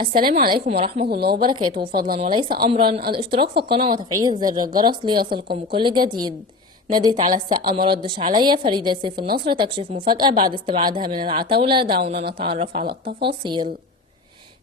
السلام عليكم ورحمة الله وبركاته. فضلا وليس أمرا الاشتراك في القناة وتفعيل زر الجرس ليصلكم كل جديد. ناديت على السقا ما ردش عليا. فريدة سيف النصر تكشف مفاجأة بعد استبعادها من العتاولة. دعونا نتعرف على التفاصيل.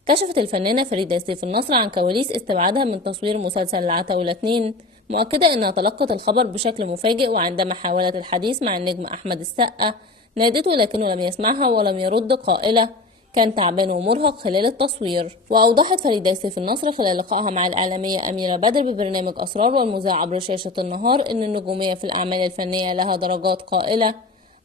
كشفت الفنانة فريدة سيف النصر عن كواليس استبعادها من تصوير مسلسل العتاولة 2، مؤكدة أنها تلقت الخبر بشكل مفاجئ. وعندما حاولت الحديث مع النجم أحمد السقا نادته لكنه لم يسمعها ولم يرد، قائلة كان تعبان ومرهق خلال التصوير. وأوضحت فريدة سيف النصر خلال لقائها مع الإعلامية أميرة بدر ببرنامج أسرار والمذاع عبر شاشة النهار أن النجومية في الأعمال الفنية لها درجات، قائلة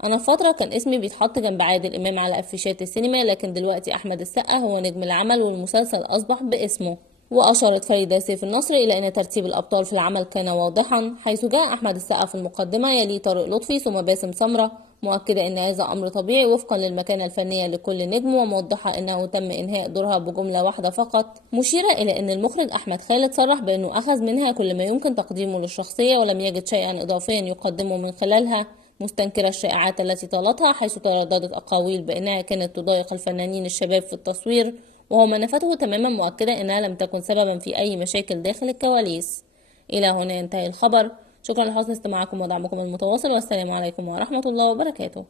أنا في فترة كان اسمي بيتحط جنب عادل إمام على أفيشات السينما، لكن دلوقتي أحمد السقا هو نجم العمل والمسلسل أصبح باسمه. وأشارت فريدة سيف النصر إلى أن ترتيب الأبطال في العمل كان واضحا، حيث جاء أحمد السقا في المقدمة يليه طارق لطفي ثم باسم سمرة، مؤكدة أن هذا أمر طبيعي وفقا للمكانة الفنية لكل نجم، وموضحة أنه تم إنهاء دورها بجملة واحدة فقط، مشيرة إلى أن المخرج أحمد خالد صرح بأنه أخذ منها كل ما يمكن تقديمه للشخصية ولم يجد شيئا إضافيا يقدمه من خلالها، مستنكرة الشائعات التي طالتها، حيث ترددت أقاويل بأنها كانت تضايق الفنانين الشباب في التصوير، وهو ما نفته تماما، مؤكدة أنها لم تكن سببا في أي مشاكل داخل الكواليس. إلى هنا ينتهي الخبر. شكرا لحسن استماعكم ودعمكم المتواصل، والسلام عليكم ورحمة الله وبركاته.